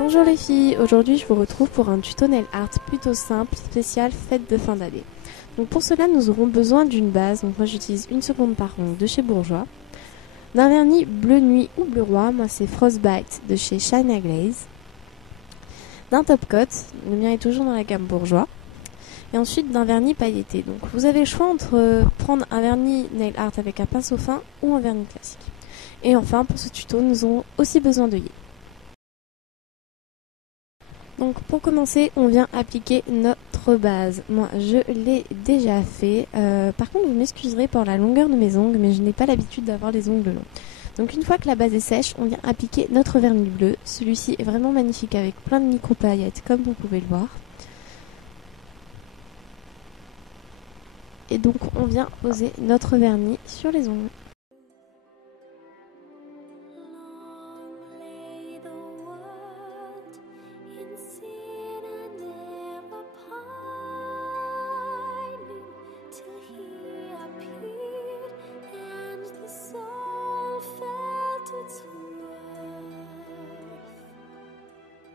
Bonjour les filles, aujourd'hui je vous retrouve pour un tuto nail art plutôt simple, spécial fête de fin d'année. Donc pour cela nous aurons besoin d'une base, donc moi j'utilise une seconde par ongle de chez Bourjois, d'un vernis bleu nuit ou bleu roi, moi c'est Frostbite de chez Shine Glaze, d'un top coat, le mien est toujours dans la gamme Bourjois, et ensuite d'un vernis pailleté. Donc vous avez le choix entre prendre un vernis nail art avec un pinceau fin ou un vernis classique. Et enfin pour ce tuto nous aurons aussi besoin d'œillets. Donc pour commencer, on vient appliquer notre base. Moi, je l'ai déjà fait. Par contre, vous m'excuserez pour la longueur de mes ongles, mais je n'ai pas l'habitude d'avoir les ongles longs. Donc une fois que la base est sèche, on vient appliquer notre vernis bleu. Celui-ci est vraiment magnifique avec plein de micro-paillettes, comme vous pouvez le voir. Et donc on vient poser notre vernis sur les ongles.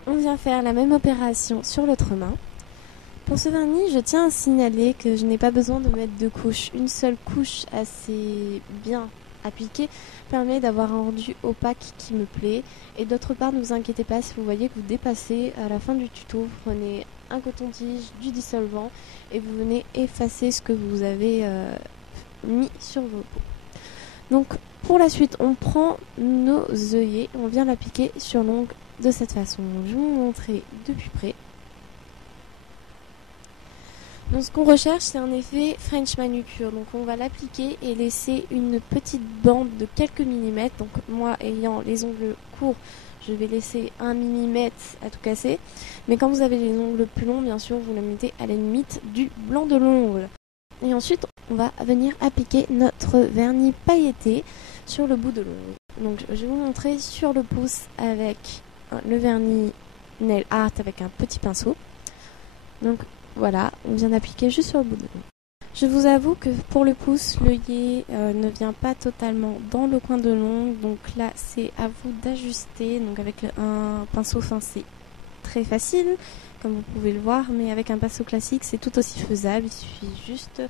On vient faire la même opération sur l'autre main. Pour ce vernis, je tiens à signaler que je n'ai pas besoin de mettre deux couches. Une seule couche assez bien appliquée permet d'avoir un rendu opaque qui me plaît. Et d'autre part, ne vous inquiétez pas si vous voyez que vous dépassez à la fin du tuto. Vous prenez un coton-tige, du dissolvant et vous venez effacer ce que vous avez mis sur vos peaux. Donc pour la suite, on prend nos œillets, on vient l'appliquer sur l'ongle de cette façon. Je vais vous montrer de plus près. Donc ce qu'on recherche, c'est un effet French manucure. Donc on va l'appliquer et laisser une petite bande de quelques millimètres. Donc moi, ayant les ongles courts, je vais laisser 1 mm à tout casser. Mais quand vous avez les ongles plus longs, bien sûr, vous le mettez à la limite du blanc de l'ongle. Et ensuite, on va venir appliquer notre vernis pailleté sur le bout de l'ongle. Donc je vais vous montrer sur le pouce avec le vernis nail art avec un petit pinceau. Donc voilà, on vient d'appliquer juste sur le bout de l'ongle. Je vous avoue que pour le pouce, l'œillet ne vient pas totalement dans le coin de l'ongle. Donc là, c'est à vous d'ajuster. Donc avec un pinceau fin, c'est très facile, comme vous pouvez le voir. Mais avec un pinceau classique, c'est tout aussi faisable. Il suffit juste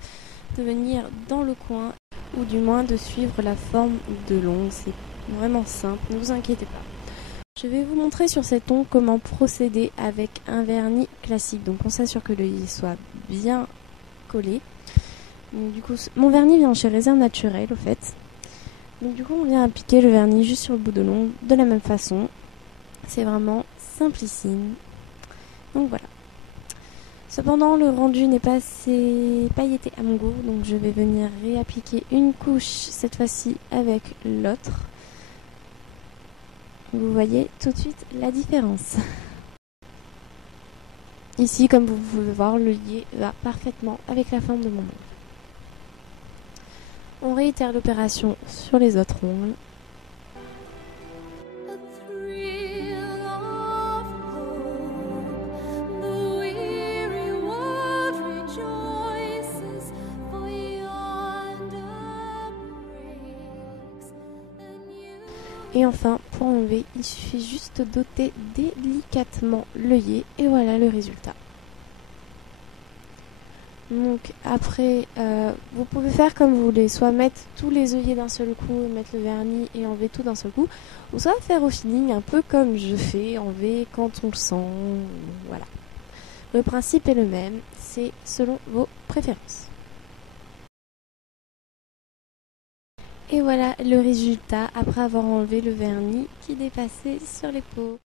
de venir dans le coin ou du moins de suivre la forme de l'ongle. C'est vraiment simple, ne vous inquiétez pas. Je vais vous montrer sur cet ongle comment procéder avec un vernis classique. Donc on s'assure que l'œillet soit bien collé. Donc, du coup, mon vernis vient chez Réserve Naturelle au fait. Donc du coup on vient appliquer le vernis juste sur le bout de l'ongle de la même façon. C'est vraiment simplissime. Donc voilà. Cependant le rendu n'est pas assez pailleté à mon goût. Donc je vais venir réappliquer une couche cette fois-ci avec l'autre. Vous voyez tout de suite la différence. Ici, comme vous pouvez voir, l'œillet va parfaitement avec la forme de mon ongle. On réitère l'opération sur les autres ongles. Et enfin, pour enlever, il suffit juste d'ôter délicatement l'œillet et voilà le résultat. Donc après, vous pouvez faire comme vous voulez, soit mettre tous les œillets d'un seul coup, mettre le vernis et enlever tout d'un seul coup, ou soit faire au feeling, un peu comme je fais, enlever quand on le sent, voilà. Le principe est le même, c'est selon vos préférences. Et voilà le résultat après avoir enlevé le vernis qui dépassait sur les peaux.